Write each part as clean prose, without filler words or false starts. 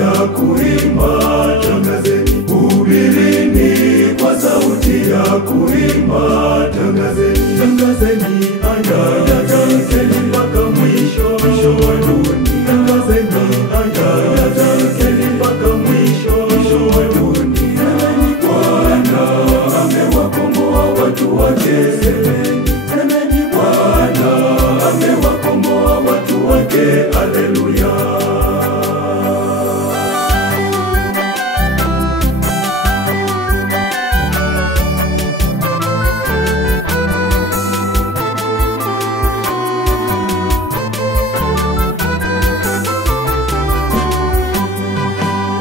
ya kuimba, tangazeni. Hubirini kwa sauti ya kuimba, tangazeni. Tangazeni aya yake mpaka mwisho wa dunia. Tangazeni aya yake mpaka mwisho wa dunia. Bwana amewakomboa watu wake. Semeni Bwana amewakomboa watu wake. Haleluya.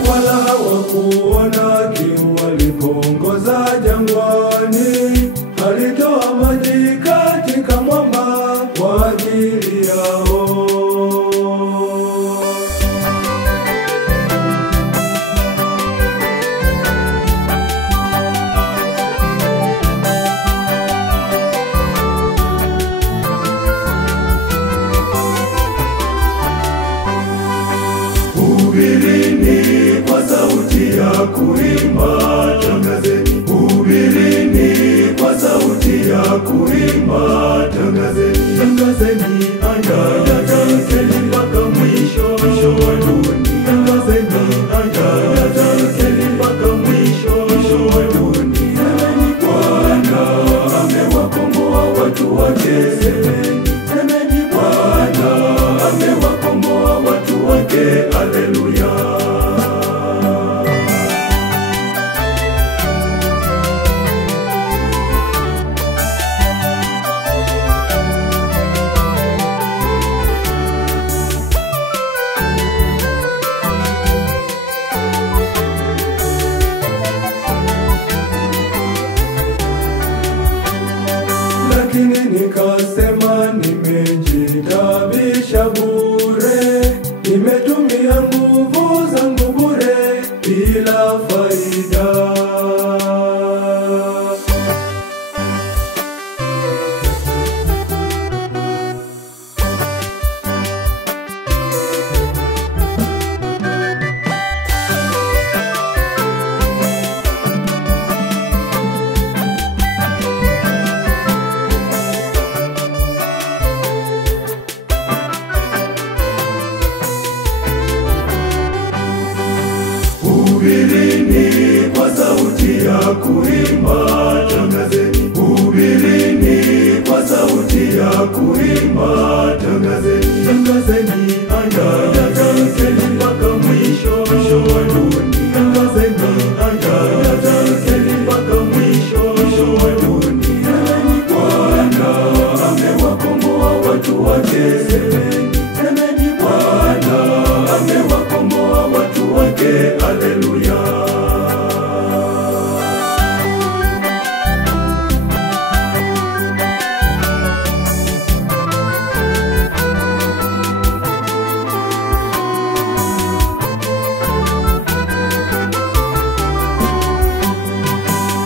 Wala hawakuona kiu walipoongoza jangwani, alitoa maji katika mwamba kwa ajili yao. Hubirini kwa sauti ya kuimba, tangazeni. Hubirini kwa sauti ya kuimba, tangazeni. Tangazeni aya yake mpaka mwisho wa dunia. Tangazeni aya yake mpaka mwisho wa dunia. Bwana amewakomboa watu wake. Semeni Bwana amewakomboa watu wake. Haleluya. Lakini nikasema nimejitabisha bure, nimetumia nguvu zangu bure bila faida. Hubirini kwa sauti ya kuimba, tangazeni. Hubirini kwa sauti ya kuimba, tangazeni. Tangazeni aya yake mpaka mwisho wa dunia. Tangazeni aya yake mpaka mwisho wa dunia. Bwana amewakomboa watu wake. Semeni Bwana amewakomboa watu wake. Haleluya.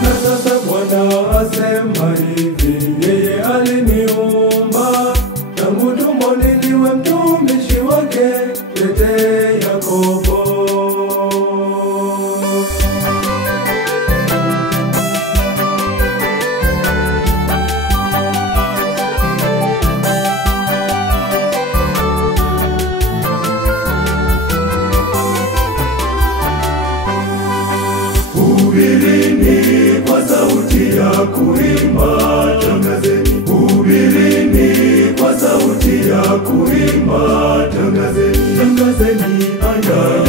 Na sasa Bwana asema hivi, yeye aliniumba, tangu tumboni niwe mtumishi wake. Lete Yakobo. Hubirini kwa sauti ya kuimba, tangazeni. Hubirini kwa sauti ya kuimba, tangazeni. Tangazeni aya